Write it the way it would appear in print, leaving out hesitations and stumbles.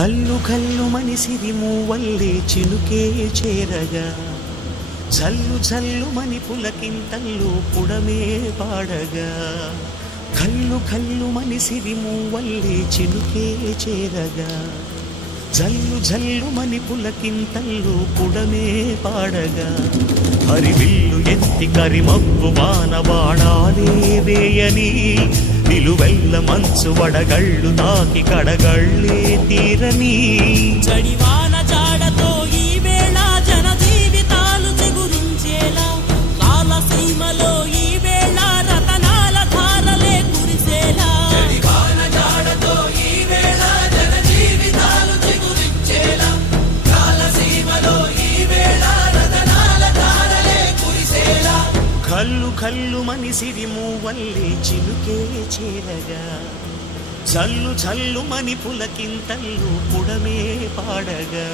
కల్లు కల్లు మనిసిరి మూవల్లే చినుకే చేరగా జల్లు జల్లు మని పులకింతల్లు పుడమే పాడగా కల్లు కల్లు మనిసిరి మూవల్లే చినుకే చేరగా జల్లు జల్లు మని పులకింతల్లు పుడమే పాడగా హరివిల్లు ఎత్తి కరిమబ్బు వానబాణాలే వేయని నిలువెల్ల మంచు వడగళ్ళు తాకి కడగళ్ళే తీరని చడివాన జాడతో ఈ వేళ జన జీవితాలు చెగురించేలా కాలసీమలో ఈ వేళ రతనాల ధారలే కురిసేలా చడివాన జాడతో ఈ వేళ జన జీవితాలు చెగురించేలా కాలసీమలో ఈ వేళ రతనాల ధారలే కురిసేలా కల్లు కల్లు మనిసిరి మూవల్లే చినుకే చేరగా జల్లు జల్లు మని పులకింతల్లు పుడమే పాడగా